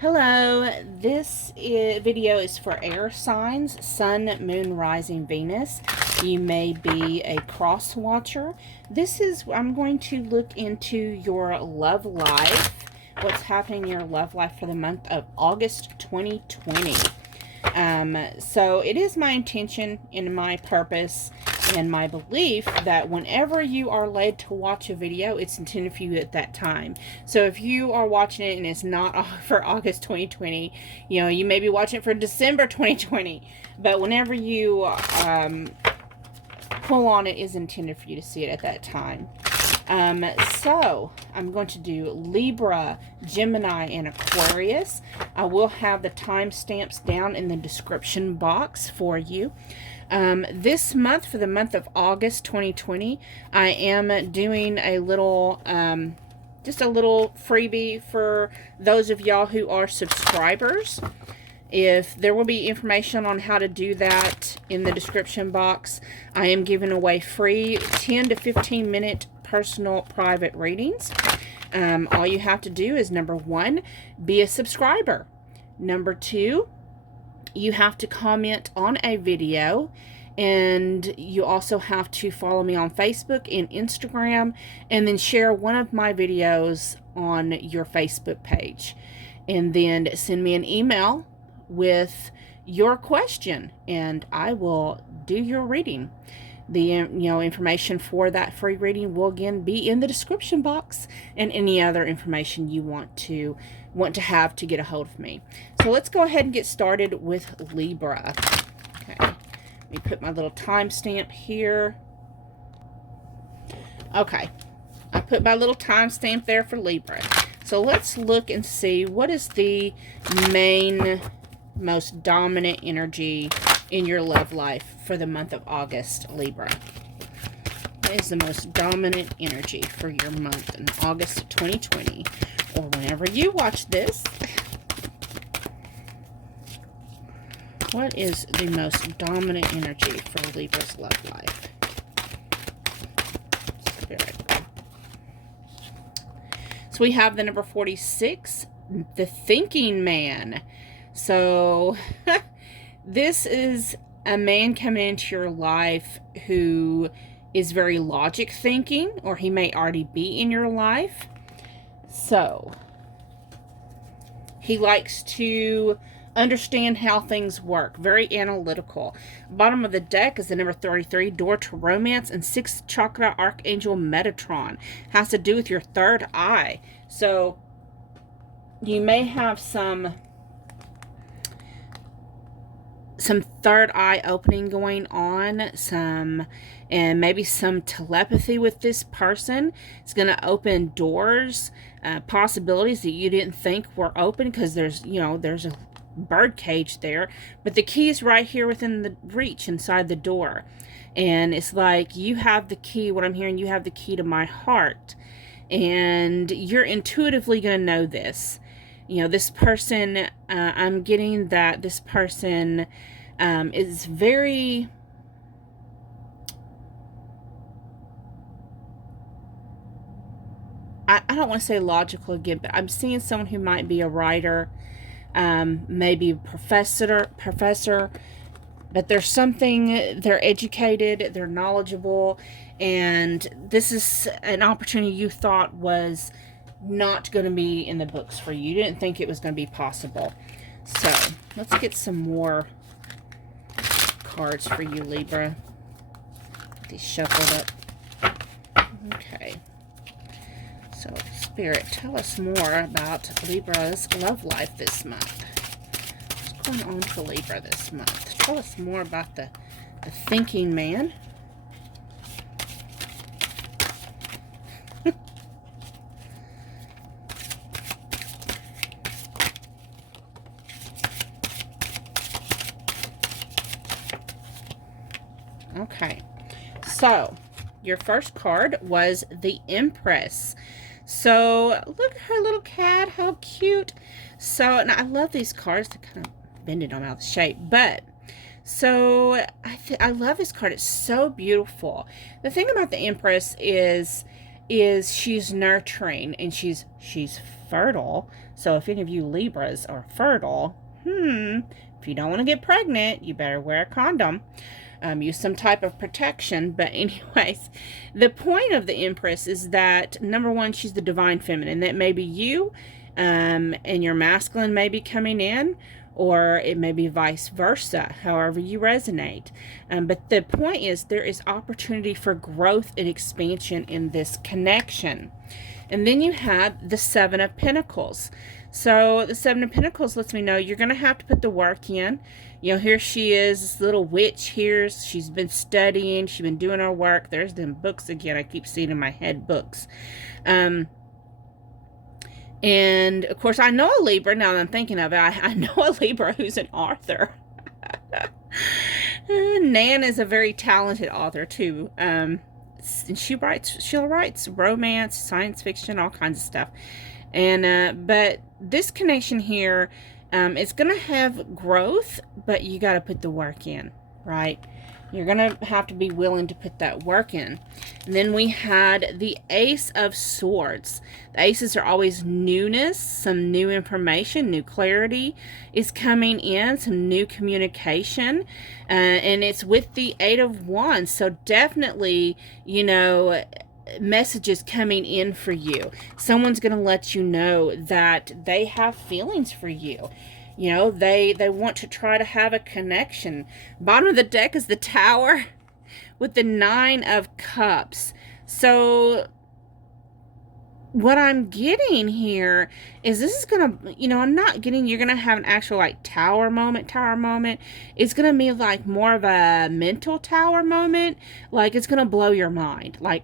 Hello, video is for air signs, Sun, Moon, Rising, Venus. You may be a cross watcher. I'm going to look into your love life, what's happening in your love life for the month of August 2020. So it is my intention and my purpose and my belief that whenever you are led to watch a video, it's intended for you at that time. So if you are watching it and it's not for August 2020, you may be watching it for December 2020. But whenever you pull on it, is intended for you to see it at that time. So I'm going to do Libra, Gemini, and Aquarius. I will have the timestamps down in the description box for you. This month, for the month of August 2020, I am doing a little, just a little freebie for those of y'all who are subscribers. If there will be information on how to do that in the description box. I am giving away free 10 to 15 minute personal private readings. All you have to do is, number one, be a subscriber. Number two, you have to comment on a video, and you also have to follow me on Facebook and Instagram, and then share one of my videos on your Facebook page, and then send me an email with your question, and I will do your reading. The information for that free reading will again be in the description box, and any other information you want to have to get a hold of me. So let's go ahead and get started with Libra. Okay, let me put my little timestamp here. Okay, I put my little timestamp there for Libra. So let's look and see what is the main, most dominant energy in your love life for the month of August, Libra. What is the most dominant energy for your month in August 2020, or whenever you watch this? What is the most dominant energy for Libra's love life? Spirit. So we have the number 46, the thinking man. So this is a man coming into your life who is very logic thinking, or he may already be in your life. So he likes to understand how things work, very analytical. Bottom of the deck is the number 33, door to romance, and 6th chakra, archangel Metatron. Has to do with your third eye. So you may have some third eye opening going on, and maybe some telepathy with this person. It's going to open doors, possibilities that you didn't think were open, because there's a bird cage there, but the key is right here within the reach inside the door, and it's like you have the key. What I'm hearing, you have the key to my heart, and you're intuitively going to know this. This person, I'm getting that this person is very, I don't want to say logical again, but I'm seeing someone who might be a writer, maybe a professor, but there's something, they're educated, they're knowledgeable, and this is an opportunity you thought was not going to be in the books for you. You didn't think it was going to be possible. So let's get some more cards for you, Libra. Get these shuffled up. Okay. So Spirit, tell us more about Libra's love life this month. What's going on for Libra this month? Tell us more about the thinking man. Okay, so your first card was the Empress. So look at her little cat, how cute. So, and I love these cards. They're kind of bending them out of shape, but so I love this card. It's so beautiful. The thing about the Empress is is she's nurturing, and she's fertile. So if any of you Libras are fertile, if you don't want to get pregnant, you better wear a condom. Use some type of protection. But anyways, the point of the Empress is that, number one, she's the divine feminine. That may be you, and your masculine may be coming in, or it may be vice versa, however you resonate. But the point is, there is opportunity for growth and expansion in this connection. And then you have the Seven of Pentacles. So the Seven of Pentacles lets me know you're going to have to put the work in. You know, here she is, this little witch here. She's been studying. She's been doing her work. There's them books again. I keep seeing in my head books. And, of course, I know a Libra, now that I'm thinking of it. I know a Libra who's an author. Nan is a very talented author, too. And she writes romance, science fiction, all kinds of stuff. And, but this connection here, it's going to have growth, but you got to put the work in, right? You're going to have to be willing to put that work in. And then we had the Ace of Swords. The aces are always newness, some new information, new clarity is coming in, some new communication. And it's with the Eight of Wands. So definitely, you know, messages coming in for you. Someone's going to let you know that they have feelings for you. You know, they want to try to have a connection. Bottom of the deck is the Tower with the Nine of Cups. So what I'm getting here is this is going to, you know, I'm not getting, you're going to have an actual like tower moment. It's going to be like more of a mental tower moment. Like it's going to blow your mind. Like,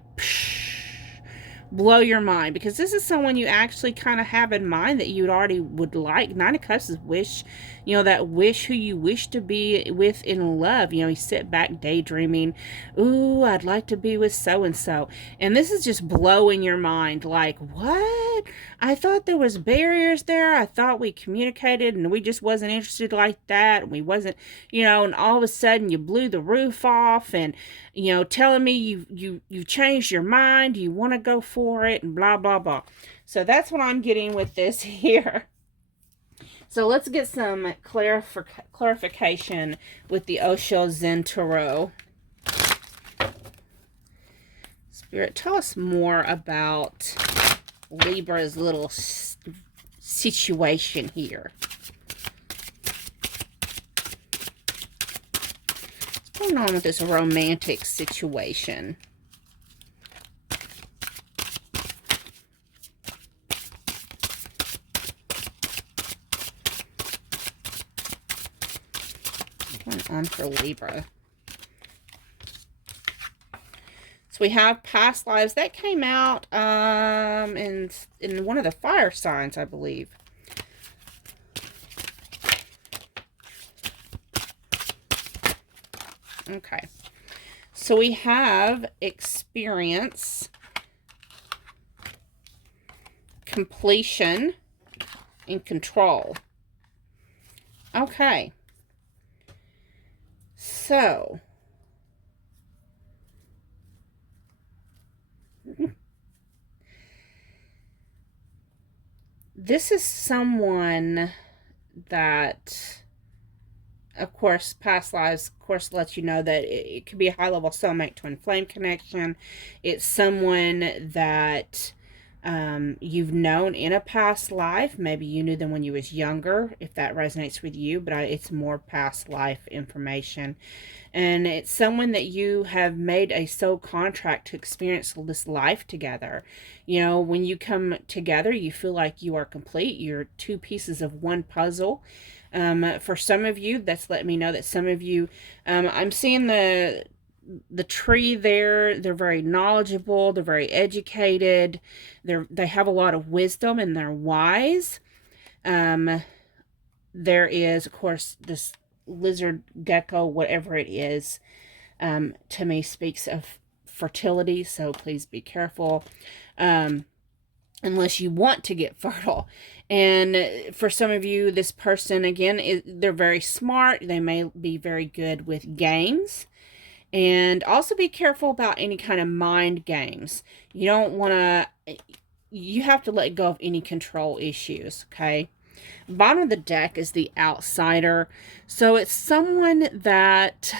blow your mind, because this is someone you actually kind of have in mind that you already would like. Nine of Cups is wish, you know, that wish, who you wish to be with in love. You know, you sit back daydreaming, ooh, I'd like to be with so-and-so. And this is just blowing your mind. Like, what? I thought there was barriers there. I thought we communicated and we just wasn't interested like that. We wasn't, you know, and all of a sudden you blew the roof off and, you know, telling me you changed your mind, you want to go for it, and blah, blah, blah. So that's what I'm getting with this here. So let's get some clarification with the Osho Zen Tarot. Spirit, tell us more about Libra's little situation here. What's going on with this romantic situation? What's going on for Libra? So we have past lives. That came out in one of the fire signs, I believe. Okay. So we have experience, completion, and control. Okay. So this is someone that, of course, past lives, of course, lets you know that it could be a high-level soulmate twin flame connection. It's someone that you've known in a past life. Maybe you knew them when you was younger, if that resonates with you, but it's more past life information. And it's someone that you have made a soul contract to experience this life together. You know, when you come together, you feel like you are complete. You're two pieces of one puzzle. For some of you, that's letting me know that some of you, I'm seeing the tree there. They're very knowledgeable. They're very educated. They have a lot of wisdom and they're wise. There is, of course, this lizard, gecko, whatever it is, to me speaks of fertility. So please be careful. Unless you want to get fertile. And for some of you, this person, again, they're very smart. They may be very good with games. And also be careful about any kind of mind games. You don't want to, you have to let go of any control issues, okay? Bottom of the deck is the outsider. So it's someone that,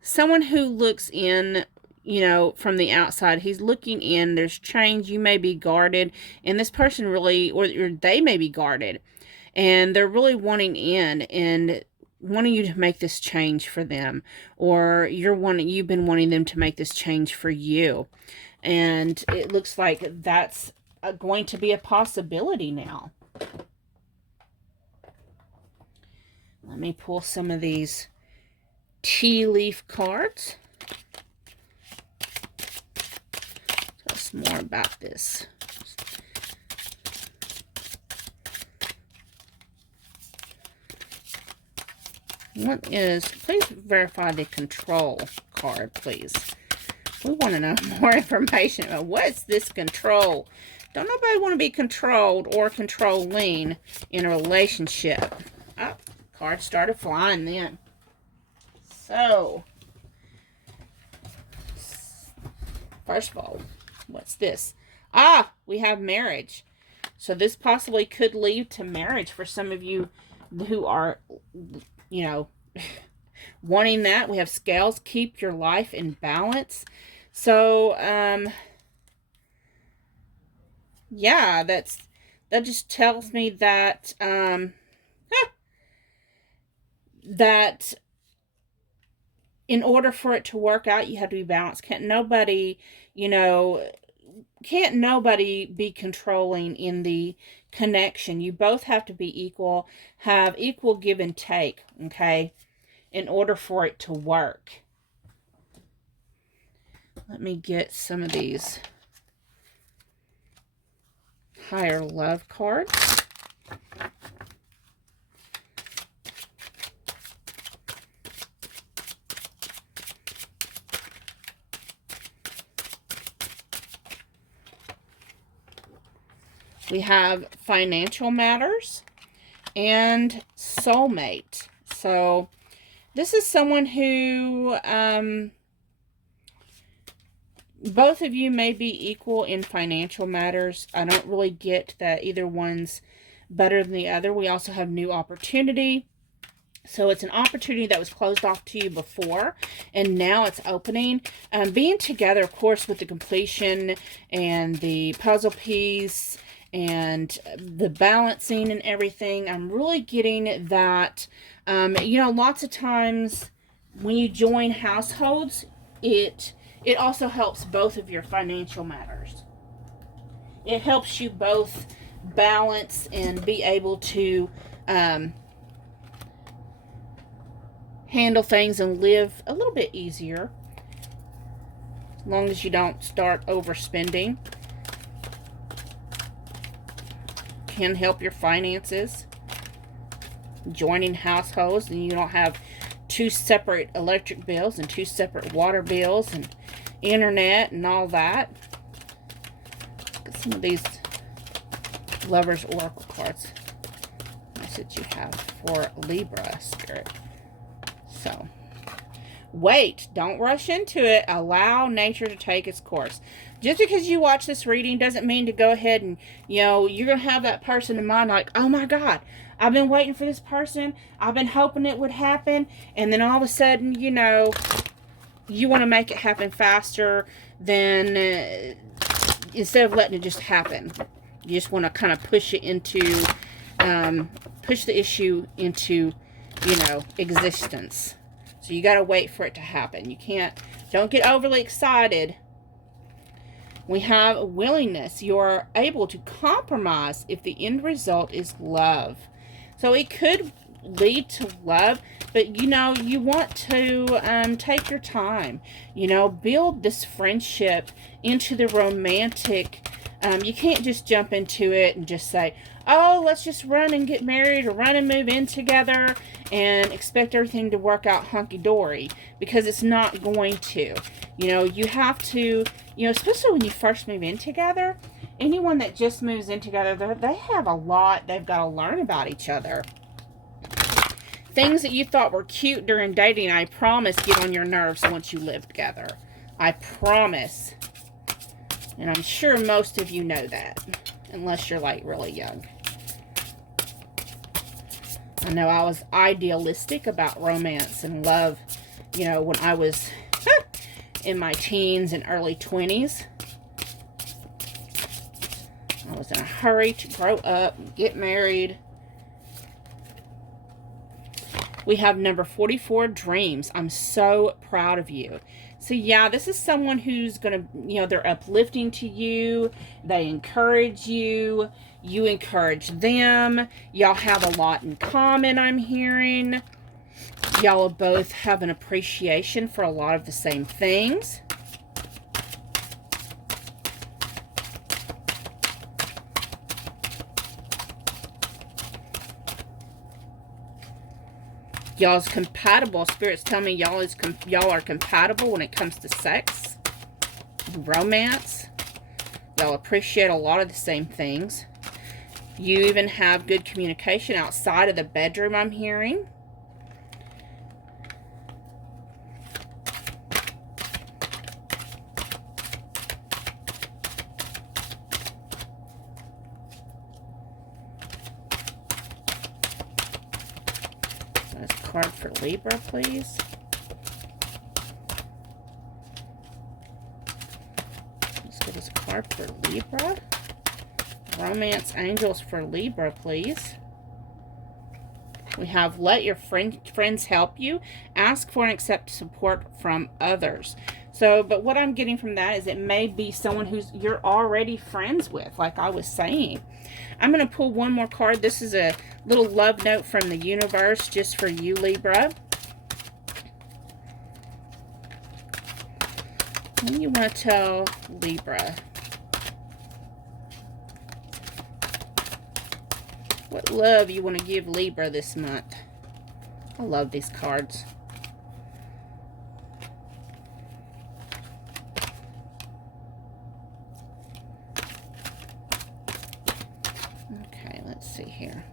someone who looks in, you know, from the outside. He's looking in. There's change. You may be guarded. And this person really, or they may be guarded. And they're really wanting in and wanting you to make this change for them. Or you've been wanting them to make this change for you. And it looks like that's going to be a possibility now. Let me pull some of these tea leaf cards. Tell us more about this. What is, please verify the control card, please. We want to know more information about what's this control. Don't nobody want to be controlled or controlling in a relationship. Oh, cards started flying then. So, first of all, what's this? Ah, we have marriage. So this possibly could lead to marriage for some of you who are, you know, wanting that. We have scales. Keep your life in balance. So, yeah, that just tells me that, that in order for it to work out, you have to be balanced. Can't nobody be controlling in the connection. You both have to be equal, have equal give and take, okay, in order for it to work. Let me get some of these higher love cards. We have financial matters and soulmate. So this is someone who, both of you may be equal in financial matters. I don't really get that either one's better than the other. We also have new opportunity. So it's an opportunity that was closed off to you before, and now it's opening. Being together, of course, with the completion and the puzzle piece and the balancing and everything, I'm really getting that, lots of times when you join households, it also helps both of your financial matters. It helps you both balance and be able to handle things and live a little bit easier, as long as you don't start overspending. Can help your finances. Joining households, and you don't have 2 separate electric bills and 2 separate water bills and internet and all that. Look at some of these Lovers Oracle cards. Message you have for Libra, Spirit. So, wait. Don't rush into it. Allow nature to take its course. Just because you watch this reading doesn't mean to go ahead and, you're going to have that person in mind like, oh my God, I've been waiting for this person. I've been hoping it would happen. And then all of a sudden, you want to make it happen faster than, instead of letting it just happen. You just want to kind of push it into, push the issue into, existence. So you got to wait for it to happen. Don't get overly excited. We have willingness. You're able to compromise if the end result is love. So it could lead to love, but you want to take your time. Build this friendship into the romantic. You can't just jump into it and just say, oh, let's just run and get married or run and move in together and expect everything to work out hunky-dory, because it's not going to. You have to, especially when you first move in together, anyone that just moves in together, they have a lot they've got to learn about each other. things that you thought were cute during dating, I promise, get on your nerves once you live together. I promise. And I'm sure most of you know that, unless you're like really young. I know I was idealistic about romance and love, you know, when I was in my teens and early 20s. I was in a hurry to grow up and get married. We have number 44, dreams. I'm so proud of you. So yeah, this is someone who's going to, you know, they're uplifting to you. They encourage you. You encourage them. Y'all have a lot in common, I'm hearing. Y'all both have an appreciation for a lot of the same things. Y'all's compatible. Spirits tell me y'all are compatible when it comes to sex, romance. Y'all appreciate a lot of the same things. You even have good communication outside of the bedroom, I'm hearing. Card for Libra, please. Let's get this card for Libra. Romance angels for Libra, please. We have let your friends help you. Ask for and accept support from others. So, but what I'm getting from that is it may be someone who's you're already friends with, like I was saying. I'm going to pull one more card. This is a little love note from the universe just for you, Libra. What do you want to tell Libra? What love you want to give Libra this month? I love these cards. Okay, let's see here.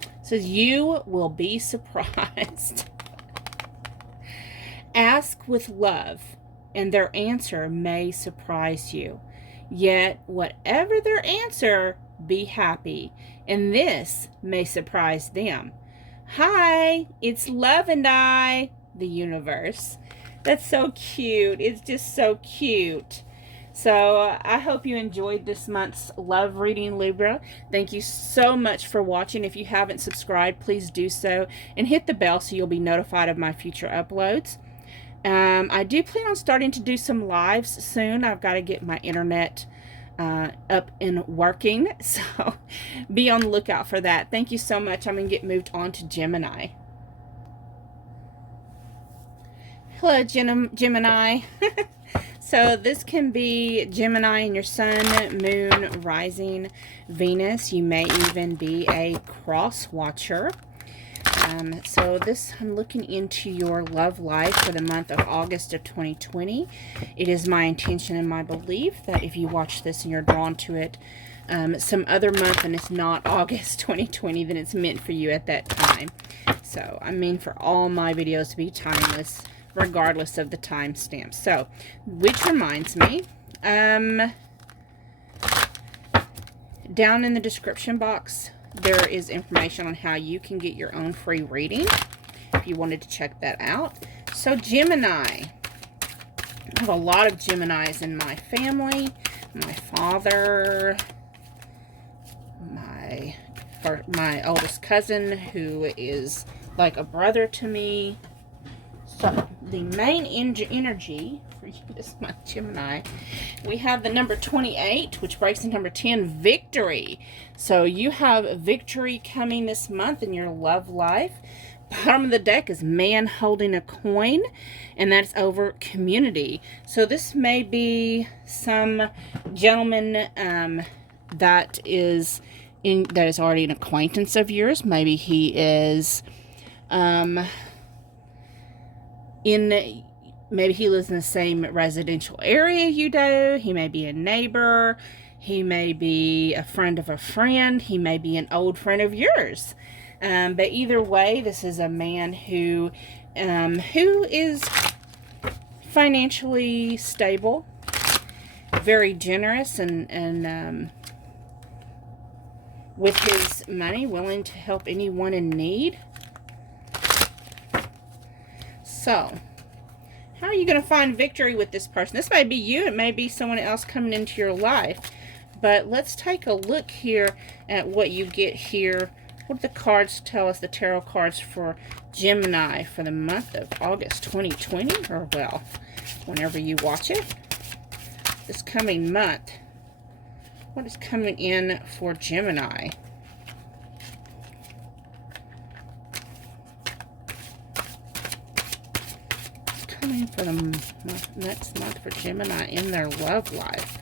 It says, you will be surprised. Ask with love, and their answer may surprise you. Yet, whatever their answer, be happy, and this may surprise them. Hi, it's Love and I, the universe. That's so cute. It's just so cute. So I hope you enjoyed this month's love reading, Libra. Thank you so much for watching. If you haven't subscribed, please do so, and hit the bell so you'll be notified of my future uploads. I do plan on starting to do some lives soon. I've got to get my internet up and working, so be on the lookout for that. Thank you so much. I'm going to get moved on to Gemini. Hello, Gemini. So this can be Gemini in your sun, moon, rising, Venus. You may even be a cross watcher. So this, I'm looking into your love life for the month of August of 2020. It is my intention and my belief that if you watch this and you're drawn to it some other month and it's not August 2020, then it's meant for you at that time. So I mean for all my videos to be timeless, regardless of the timestamp. So, which reminds me, down in the description box, there is information on how you can get your own free reading if you wanted to check that out. So Gemini, I have a lot of Geminis in my family. My father, my oldest cousin, who is like a brother to me. So the main energy for you this month, Gemini, we have the number 28, which breaks in number 10, victory. So you have victory coming this month in your love life. Bottom of the deck is man holding a coin, and that's over community. So this may be some gentleman that is already an acquaintance of yours. Maybe he is maybe he lives in the same residential area you do. He may be a neighbor. He may be a friend of a friend. He may be an old friend of yours. But either way, this is a man who is financially stable, very generous, and with his money, willing to help anyone in need. So, how are you going to find victory with this person? This may be you. It may be someone else coming into your life. But let's take a look here at what you get here. What do the cards tell us, the tarot cards for Gemini for the month of August 2020? Or, well, whenever you watch it. This coming month. What is coming in for Gemini? Coming for the next month for Gemini in their love life.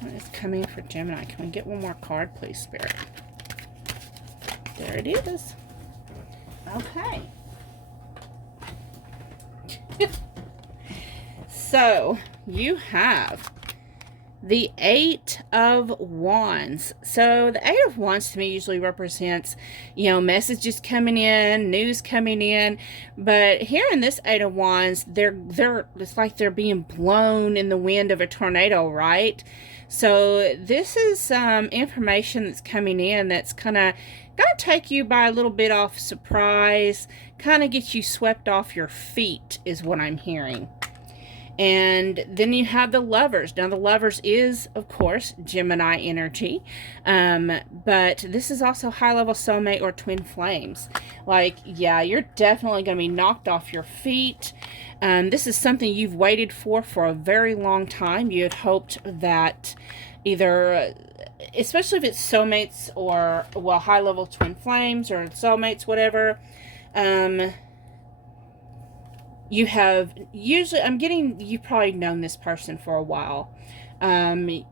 What is coming for Gemini? Can we get one more card, please, Spirit? There it is. Okay. So, you have the Eight of Wands. So the Eight of Wands to me usually represents, you know, messages coming in, news coming in. But here in this Eight of Wands, it's like they're being blown in the wind of a tornado, right? So this is information that's coming in that's kind of going to take you by a little bit off surprise, kind of get you swept off your feet is what I'm hearing. And then you have the Lovers. Now, the Lovers is, of course, Gemini energy. But this is also high-level soulmate or twin flames. Like, yeah, you're definitely going to be knocked off your feet. This is something you've waited for a very long time. You had hoped that either, especially if it's soulmates or, well, high-level twin flames or soulmates, whatever, you have, usually, I'm getting, you've probably known this person for a while, and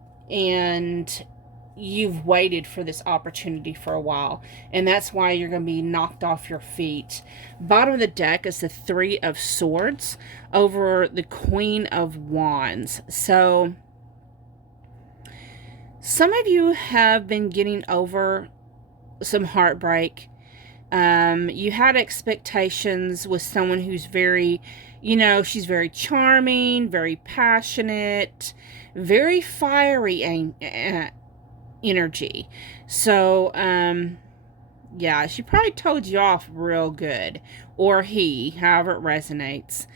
you've waited for this opportunity for a while, and that's why you're going to be knocked off your feet. Bottom of the deck is the Three of Swords over the Queen of Wands. So, some of you have been getting over some heartbreak. You had expectations with someone who's very, you know, she's very charming, very passionate, very fiery energy. So, yeah, she probably told you off real good, or he, however it resonates.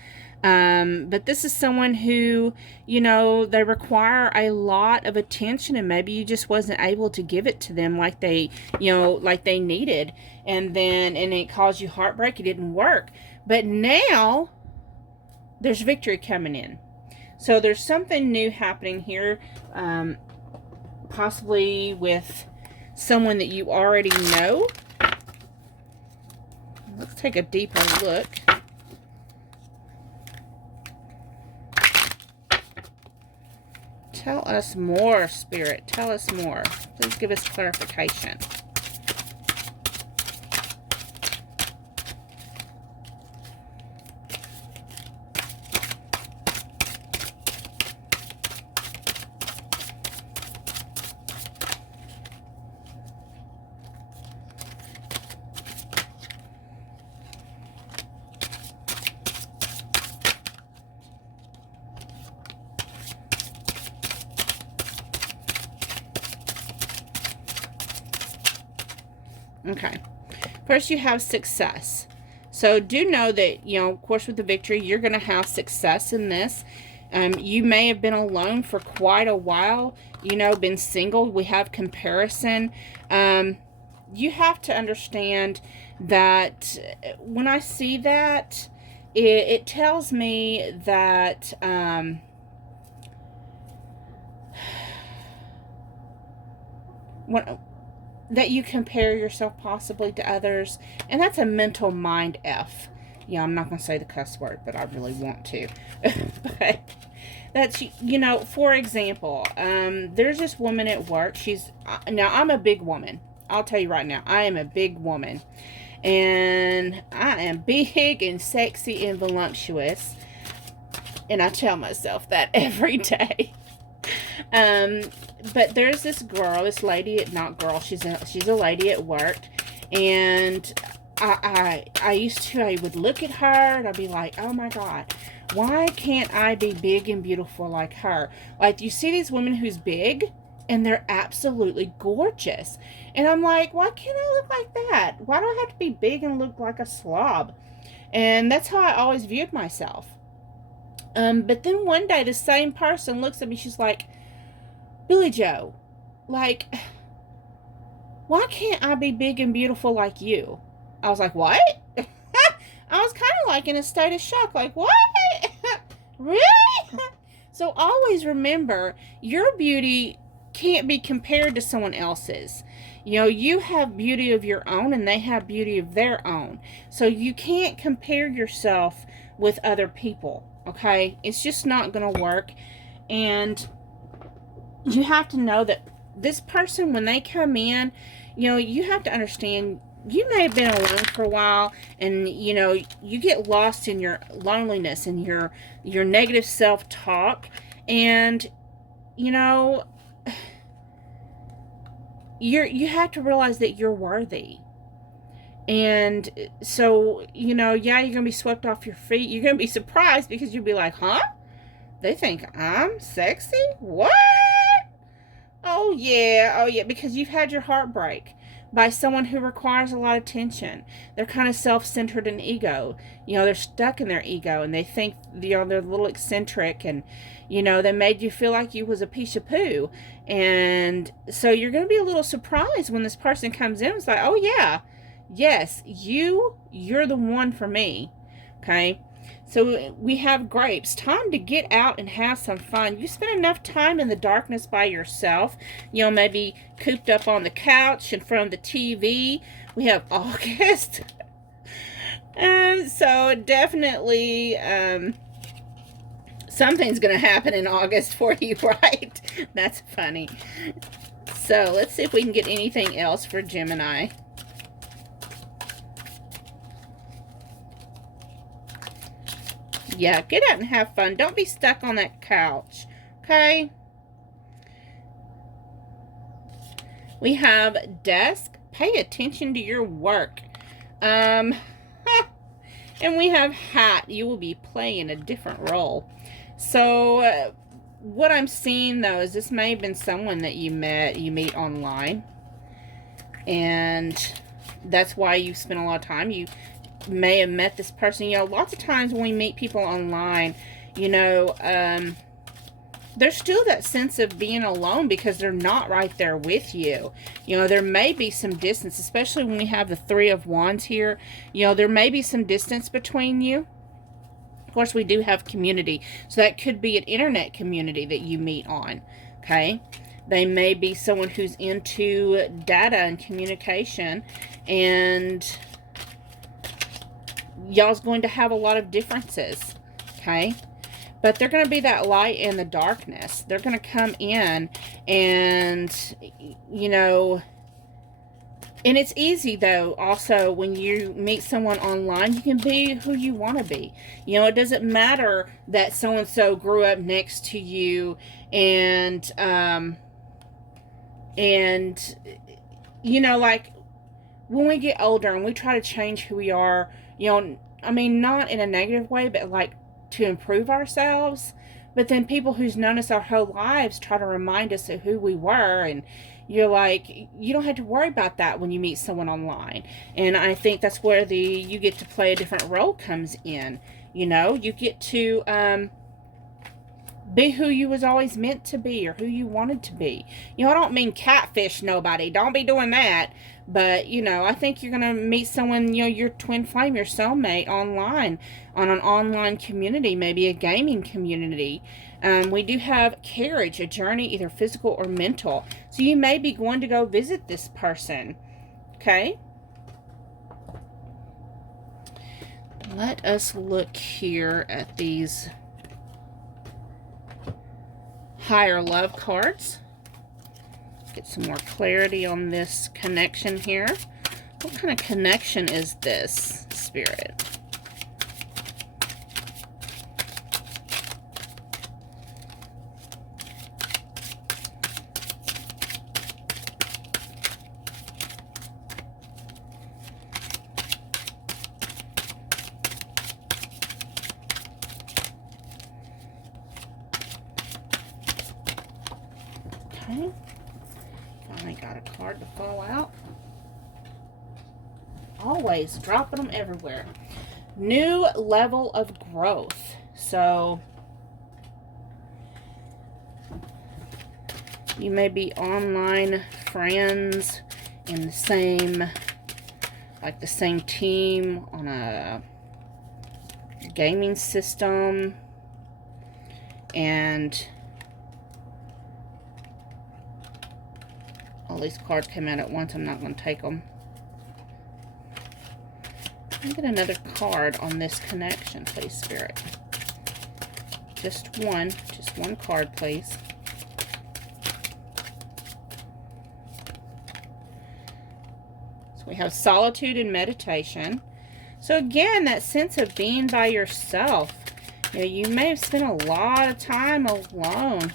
But this is someone who, you know, they require a lot of attention, and maybe you just wasn't able to give it to them like they, you know, like they needed. And it caused you heartbreak. It didn't work. But now there's victory coming in. So there's something new happening here, possibly with someone that you already know. Let's take a deeper look. Tell us more, Spirit. Tell us more. Please give us clarification. Okay. First, you have success. So, do know that, you know, of course, with the victory, you're going to have success in this. You may have been alone for quite a while, you know, been single. We have comparison. You have to understand that when I see that, it tells me that that you compare yourself possibly to others, and that's a mental mind F. Yeah, I'm not going to say the cuss word, but I really want to. But that's, you know, for example, there's this woman at work. Now, I'm a big woman. I'll tell you right now, I am a big woman. And I am big and sexy and voluptuous. And I tell myself that every day. But there's this girl, this lady, not girl, she's a lady at work, And I would look at her and I'd be like, oh my God, why can't I be big and beautiful like her? Like, you see these women who's big and they're absolutely gorgeous. And I'm like, why can't I look like that? Why do I have to be big and look like a slob? And that's how I always viewed myself. But then one day the same person looks at me, she's like, Billy Joe, like, why can't I be big and beautiful like you? I was like, what? I was kind of like in a state of shock, like, what? Really? So always remember, your beauty can't be compared to someone else's. You know, you have beauty of your own and they have beauty of their own. So you can't compare yourself with other people, okay? It's just not going to work. And you have to know that this person, when they come in, you know, you have to understand, you may have been alone for a while, and, you know, you get lost in your loneliness and your negative self-talk, and, you know, you have to realize that you're worthy. And so, you know, yeah, you're going to be swept off your feet. You're going to be surprised because you'll be like, huh? They think I'm sexy? What? Oh yeah, because you've had your heart break by someone who requires a lot of attention. They're kind of self-centered and ego. You know, they're stuck in their ego and they think, you know, they're a little eccentric, and, you know, they made you feel like you was a piece of poo. And so you're going to be a little surprised when this person comes in and is like, oh yeah, yes, you're the one for me. Okay? So we have grapes. Time to get out and have some fun. You spend enough time in the darkness by yourself. You know, maybe cooped up on the couch in front of the TV. We have August. So definitely something's going to happen in August for you, right? That's funny. So let's see if we can get anything else for Gemini. Yeah, get out and have fun. Don't be stuck on that couch, okay? We have desk. Pay attention to your work. And we have hat. You will be playing a different role. So, what I'm seeing, though, is this may have been someone that you meet online. And that's why you spent a lot of time. You may have met this person. You know, lots of times when we meet people online, you know, there's still that sense of being alone because they're not right there with you. You know, there may be some distance, especially when we have the Three of Wands here. You know, there may be some distance between you. Of course, we do have community, so that could be an internet community that you meet on, okay? They may be someone who's into data and communication, and y'all's going to have a lot of differences, okay? But they're going to be that light in the darkness. They're going to come in and, you know, and it's easy, though, also, when you meet someone online, you can be who you want to be. You know, it doesn't matter that so-and-so grew up next to you and you know, like, when we get older and we try to change who we are, you know, I mean, not in a negative way, but like to improve ourselves. But then people who's known us our whole lives try to remind us of who we were, and you're like, you don't have to worry about that when you meet someone online. And I think that's where you get to play a different role comes in. You know, you get to be who you was always meant to be, or who you wanted to be. You know, I don't mean catfish nobody. Don't be doing that. But, you know, I think you're going to meet someone, you know, your twin flame, your soulmate online, on an online community, maybe a gaming community. We do have carriage, a journey, either physical or mental. So you may be going to go visit this person. Okay? Let us look here at these higher love cards. Get some more clarity on this connection here. What kind of connection is this, Spirit? Finally got a card to fall out. Always dropping them everywhere. New level of growth. So you may be online friends in the same, like the same team on a gaming system, and all these cards came out at once. I'm not going to take them. Let me get another card on this connection, please, Spirit. Just one card, please. So we have solitude and meditation. So again, that sense of being by yourself. You know, you may have spent a lot of time alone.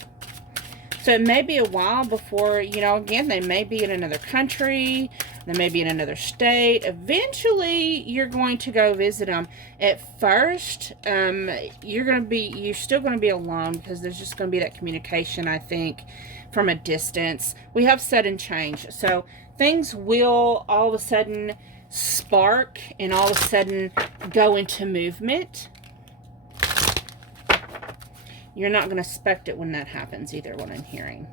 So it may be a while before, you know, again, they may be in another country, they may be in another state. Eventually, you're going to go visit them. At first, you're still going to be alone, because there's just going to be that communication, I think, from a distance. We have sudden change. So things will all of a sudden spark and all of a sudden go into movement. You're not going to expect it when that happens either, what I'm hearing.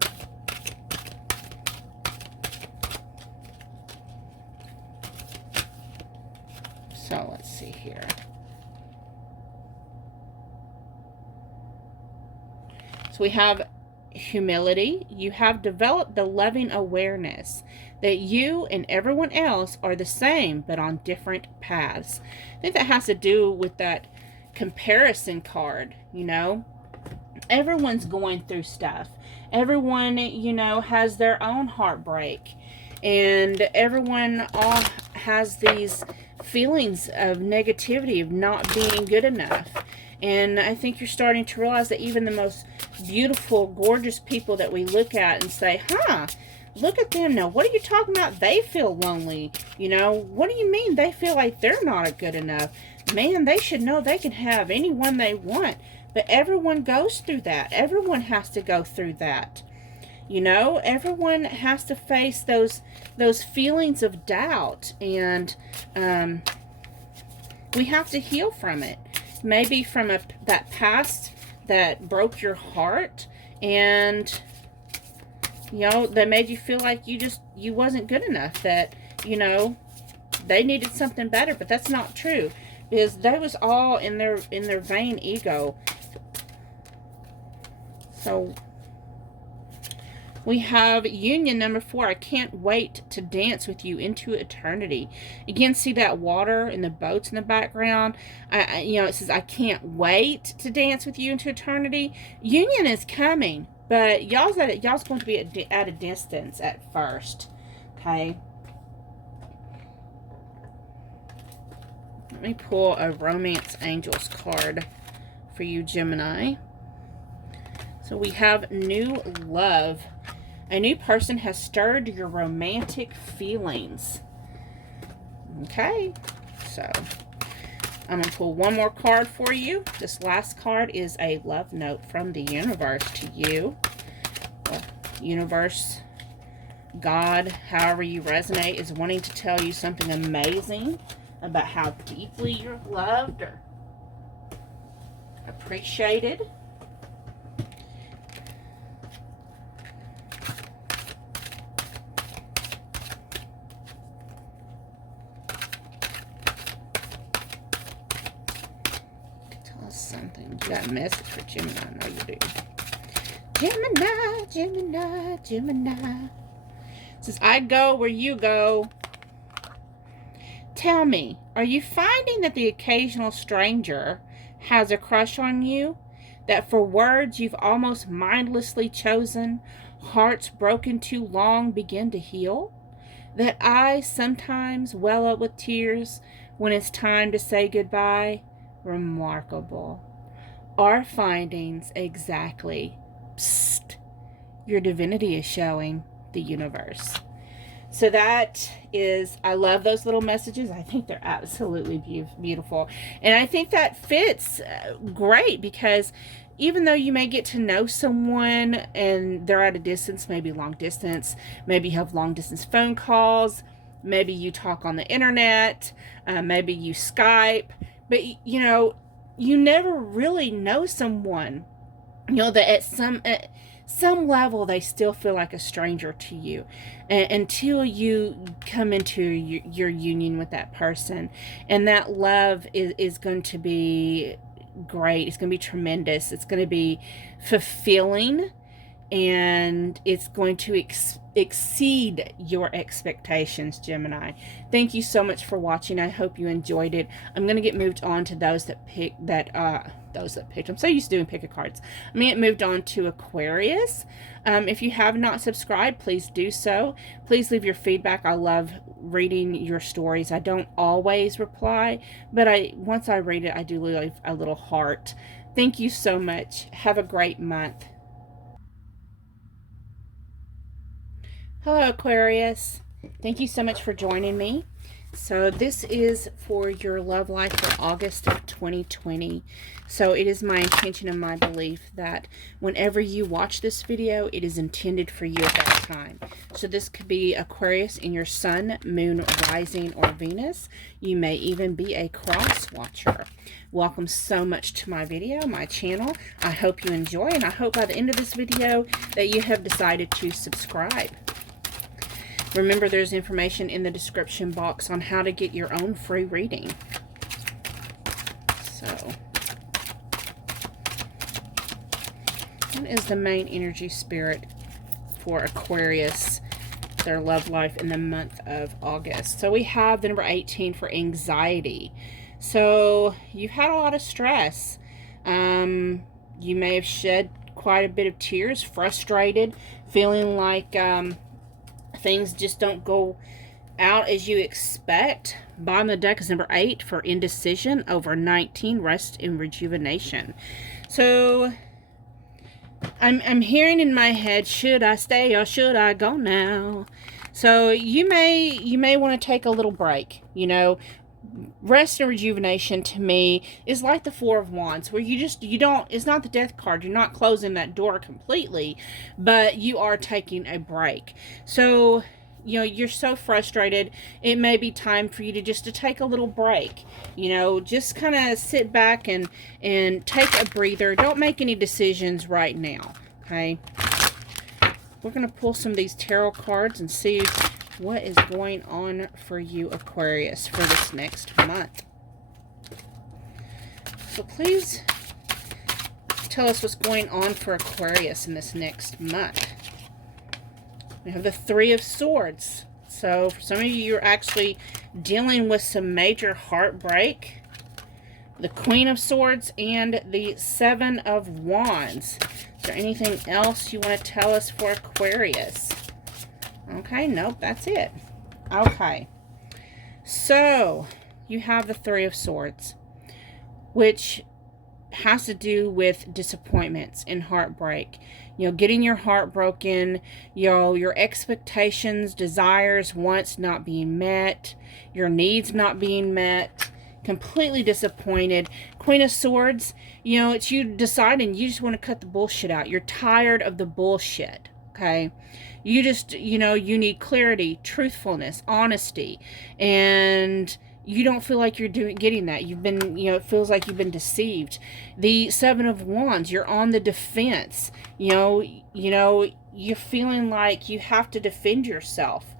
So let's see here. So we have humility. You have developed the loving awareness that you and everyone else are the same, but on different paths. I think that has to do with that comparison card, you know. Everyone's going through stuff. Everyone, you know, has their own heartbreak. And everyone all has these feelings of negativity, of not being good enough. And I think you're starting to realize that even the most beautiful, gorgeous people that we look at and say, huh, look at them now. What are you talking about? They feel lonely. You know, what do you mean they feel like they're not good enough? Man, they should know they can have anyone they want. But everyone goes through that. Everyone has to go through that. You know, everyone has to face those feelings of doubt. And we have to heal from it. Maybe from that past that broke your heart. And, you know, that made you feel like you wasn't good enough. That, you know, they needed something better. But that's not true. Because that was all in their vain ego. So we have union number 4. I can't wait to dance with you into eternity. Again, see that water and the boats in the background. You know, it says I can't wait to dance with you into eternity. Union is coming, but y'all's going to be at a distance at first. Okay. Let me pull a Romance Angels card for you, Gemini. So we have new love. A new person has stirred your romantic feelings. Okay, so I'm going to pull one more card for you. This last card is a love note from the universe to you. Well, universe, God, however you resonate, is wanting to tell you something amazing about how deeply you're loved or appreciated. Something. You got a message for Gemini. I know you do. Gemini, Gemini, Gemini. It says, I go where you go. Tell me, are you finding that the occasional stranger has a crush on you? That for words you've almost mindlessly chosen, hearts broken too long begin to heal? That eyes sometimes well up with tears when it's time to say goodbye? Remarkable. Our findings exactly. Psst. Your divinity is showing the universe. So that is, I love those little messages. I think they're absolutely beautiful. And I think that fits great because even though you may get to know someone and they're at a distance, maybe long distance, maybe you have long distance phone calls, maybe you talk on the internet, maybe you Skype, but you know, you never really know someone, you know, that at some level they still feel like a stranger to you, until you come into your union with that person. And that love is going to be great. It's going to be tremendous. It's going to be fulfilling, and it's going to exceed your expectations, Gemini. Thank you so much for watching. I hope you enjoyed it. I'm going to get moved on to those that picked. I'm so used to doing pick a cards. I'm going to get moved on to Aquarius. If you have not subscribed, please do so. Please leave your feedback. I love reading your stories. I don't always reply, but once I read it, I do leave a little heart. Thank you so much. Have a great month. Hello, Aquarius. Thank you so much for joining me. So this is for your love life for August of 2020. So it is my intention and my belief that whenever you watch this video, it is intended for you at that time. So this could be Aquarius in your sun, moon, rising, or Venus. You may even be a cross watcher. Welcome so much to my video, my channel. I hope you enjoy, and I hope by the end of this video that you have decided to subscribe. Remember, there's information in the description box on how to get your own free reading. So, what is the main energy spirit for Aquarius, their love life in the month of August? So we have the number 18 for anxiety. So you've had a lot of stress. You may have shed quite a bit of tears, frustrated, feeling like things just don't go out as you expect. Bottom of the deck is number 8 for indecision, over 19, rest and rejuvenation. So I'm hearing in my head, should I stay or should I go now? So you may want to take a little break. You know, rest and rejuvenation to me is like the Four of Wands, where you don't, it's not the death card. You're not closing that door completely, but you are taking a break. So, you know, you're so frustrated, it may be time for you to take a little break. You know, just kind of sit back and take a breather. Don't make any decisions right now, okay? We're going to pull some of these tarot cards and see what is going on for you, Aquarius, for this next month. So please tell us what's going on for Aquarius in this next month. We have the Three of Swords. So for some of you, you're actually dealing with some major heartbreak. The Queen of Swords and the Seven of Wands. Is there anything else you want to tell us for Aquarius? Okay, nope, that's it. Okay. So, you have the Three of Swords, which has to do with disappointments and heartbreak. You know, getting your heart broken, you know, your expectations, desires, wants not being met, your needs not being met, completely disappointed. Queen of Swords, you know, it's you deciding you just want to cut the bullshit out. You're tired of the bullshit, okay? You just, you know, you need clarity, truthfulness, honesty, and you don't feel like you're getting that. You've been, you know, it feels like you've been deceived. The Seven of Wands, you're on the defense. You know, you're feeling like you have to defend yourself.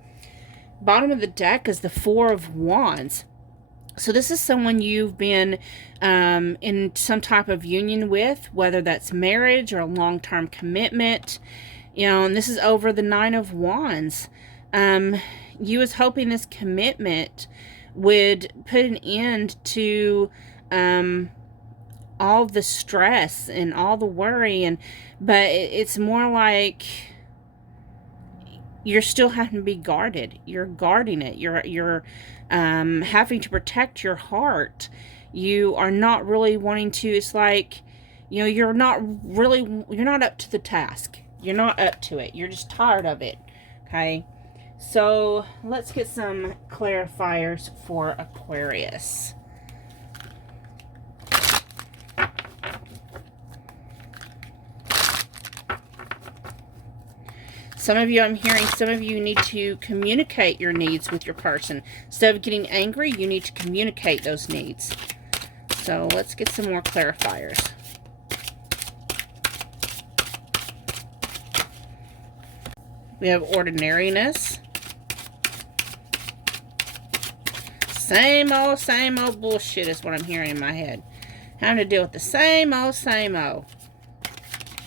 Bottom of the deck is the Four of Wands. So this is someone you've been in some type of union with, whether that's marriage or a long-term commitment. You know, and this is over the Nine of Wands. You was hoping this commitment would put an end to all the stress and all the worry, but it's more like you're still having to be guarded. You're guarding it. You're having to protect your heart. You are not really wanting to. It's like, you know, you're not up to the task. You're not up to it. You're just tired of it. Okay. So let's get some clarifiers for Aquarius. Some of you, I'm hearing, some of you need to communicate your needs with your person. Instead of getting angry, you need to communicate those needs. So let's get some more clarifiers. We have ordinariness. Same old bullshit is what I'm hearing in my head. Having to deal with the same old.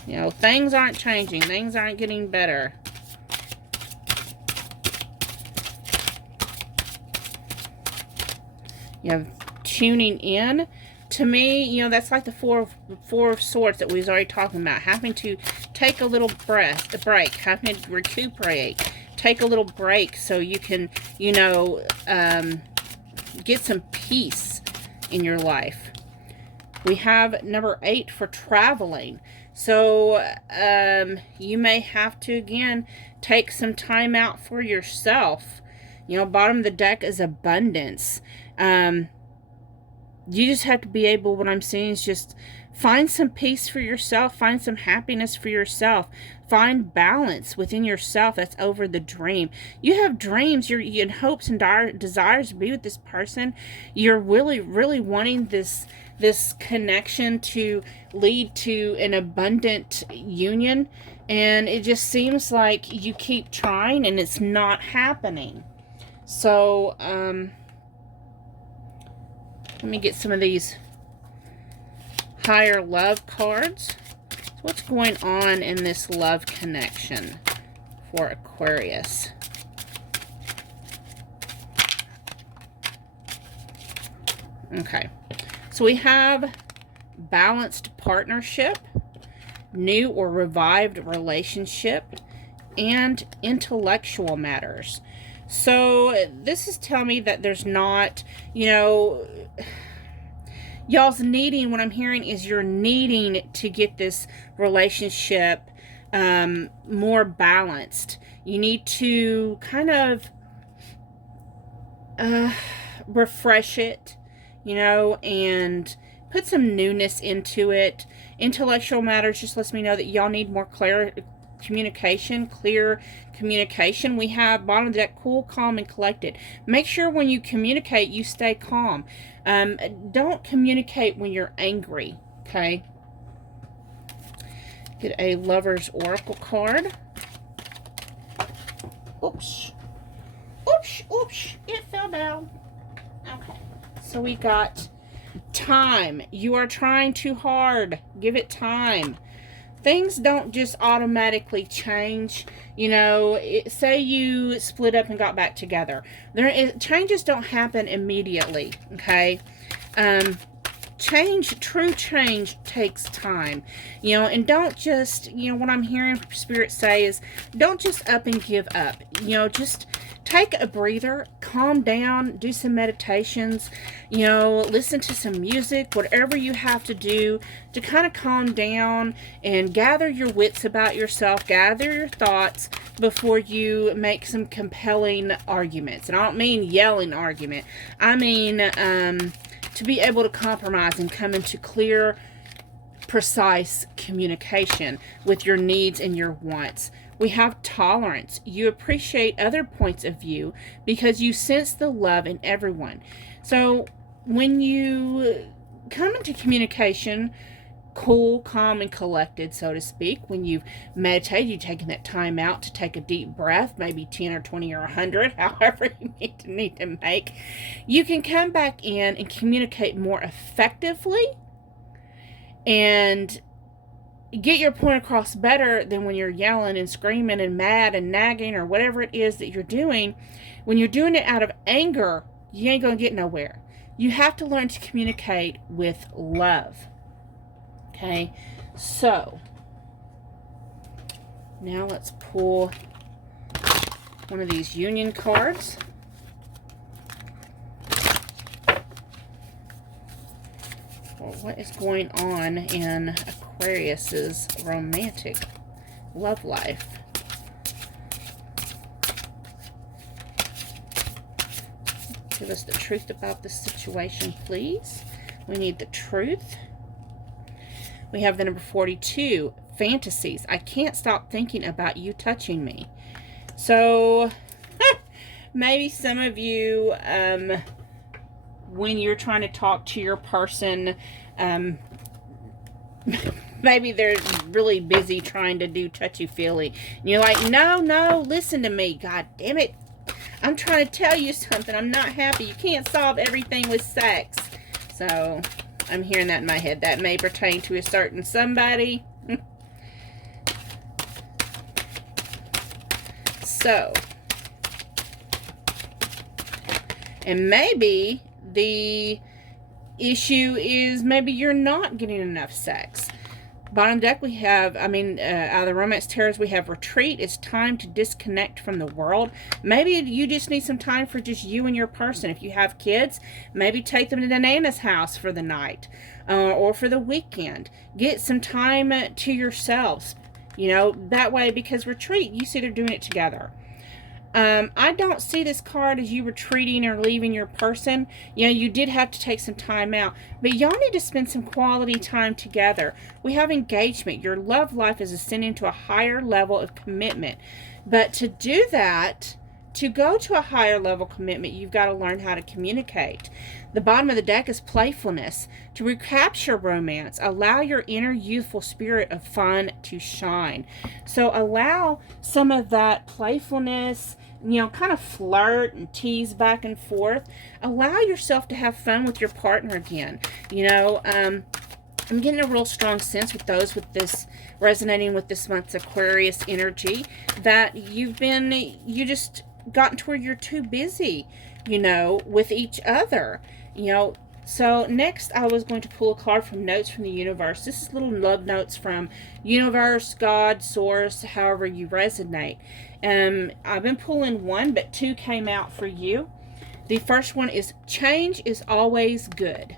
You know, things aren't changing. Things aren't getting better. You have tuning in. To me, you know, that's like the four of swords that we was already talking about. Having to take a little break, having to recuperate, take a little break so you can, you know, get some peace in your life. We have number 8 for traveling. So, you may have to, again, take some time out for yourself. You know, bottom of the deck is abundance. You just have to be able, what I'm saying is just find some peace for yourself. Find some happiness for yourself. Find balance within yourself. That's over the dream. You have dreams. You're in hopes and desires to be with this person. You're really wanting this connection to lead to an abundant union. And it just seems like you keep trying and it's not happening. So, let me get some of these higher love cards. So what's going on in this love connection for Aquarius? Okay. So we have balanced partnership, new or revived relationship, and intellectual matters. So this is telling me that there's not, you know, y'all's needing, what I'm hearing is you're needing to get this relationship more balanced. You need to kind of refresh it, you know, and put some newness into it. Intellectual matters just lets me know that y'all need more clear communication. We have bottom of the deck, cool, calm, and collected. Make sure when you communicate, you stay calm. Don't communicate when you're angry, okay? Get a Lover's Oracle card. Oops, it fell down. Okay, so we got time. You are trying too hard. Give it time. Things don't just automatically change. You know, say you split up and got back together. Changes don't happen immediately, okay? True change takes time. You know, and don't just, you know, what I'm hearing Spirit say is, don't just up and give up. You know, just take a breather, calm down, do some meditations, you know, listen to some music, whatever you have to do to kind of calm down and gather your wits about yourself, gather your thoughts before you make some compelling arguments. And I don't mean yelling argument. I mean to be able to compromise and come into clear, precise communication with your needs and your wants. We have tolerance. You appreciate other points of view because you sense the love in everyone. So when you come into communication, cool, calm, and collected, so to speak, when you've meditated, you've taken that time out to take a deep breath, maybe 10 or 20 or 100, however you need to make, you can come back in and communicate more effectively and get your point across better than when you're yelling and screaming and mad and nagging or whatever it is that you're doing. When you're doing it out of anger, you ain't going to get nowhere. You have to learn to communicate with love. Okay, so now let's pull one of these union cards. Well, what is going on in Aquarius's romantic love life? Give us the truth about this situation, please. We need the truth. We have the number 42, fantasies. I can't stop thinking about you touching me. So maybe some of you, when you're trying to talk to your person, maybe they're really busy trying to do touchy-feely. And you're like, no, listen to me. God damn it. I'm trying to tell you something. I'm not happy. You can't solve everything with sex. So I'm hearing that in my head. That may pertain to a certain somebody. So, and maybe the issue is maybe you're not getting enough sex. Bottom deck, we have, out of the Romance Tarot, we have retreat. It's time to disconnect from the world. Maybe you just need some time for just you and your person. If you have kids, maybe take them to the Nana's house for the night or for the weekend. Get some time to yourselves. That way, because retreat, you see they're doing it together. I don't see this card as you retreating or leaving your person. You did have to take some time out, but y'all need to spend some quality time together. We have engagement. Your love life is ascending to a higher level of commitment. But to do that, to go to a higher level commitment, you've got to learn how to communicate. The bottom of the deck is playfulness. To recapture romance, allow your inner youthful spirit of fun to shine. So allow some of that playfulness, kind of flirt and tease back and forth. Allow yourself to have fun with your partner again. I'm getting a real strong sense with those with this resonating with this month's Aquarius energy that you just gotten to where you're too busy, with each other, So next I was going to pull a card from Notes from the Universe. This is little love notes from universe, God, source, however you resonate. I've been pulling one, but two came out for you. The first one is change is always good.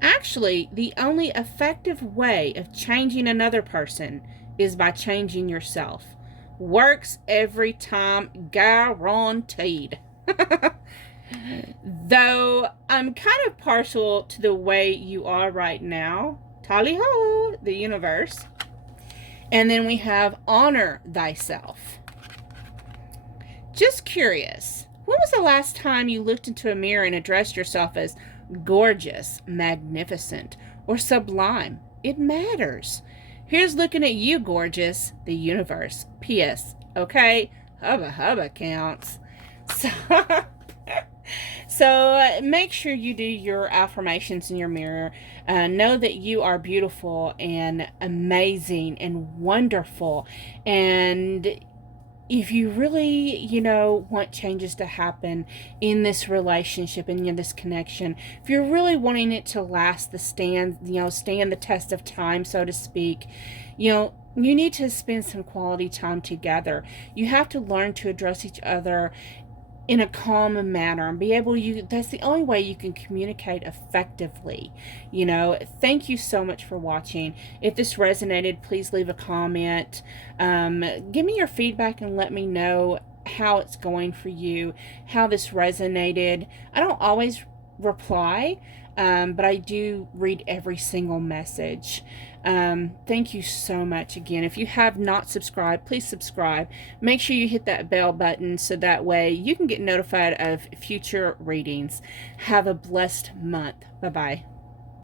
Actually, the only effective way of changing another person is by changing yourself. Works every time, guaranteed. Though I'm kind of partial to the way you are right now. Tally-ho, the universe. And then we have honor thyself. Just curious, when was the last time you looked into a mirror and addressed yourself as gorgeous, magnificent, or sublime? It matters. Here's looking at you, gorgeous, the universe. P.S. Okay, hubba counts. So make sure you do your affirmations in your mirror. Know that you are beautiful and amazing and wonderful. And if you really, want changes to happen in this relationship and in this connection, if you're really wanting it to last stand the test of time, so to speak, you need to spend some quality time together. You have to learn to address each other in a calm manner and be able that's the only way you can communicate effectively. Thank you so much for watching. If this resonated, please leave a comment. Give me your feedback and let me know how it's going for you, how this resonated. I don't always reply, but I do read every single message. Thank you so much again. If you have not subscribed, please subscribe. Make sure you hit that bell button so that way you can get notified of future readings. Have a blessed month. Bye-bye.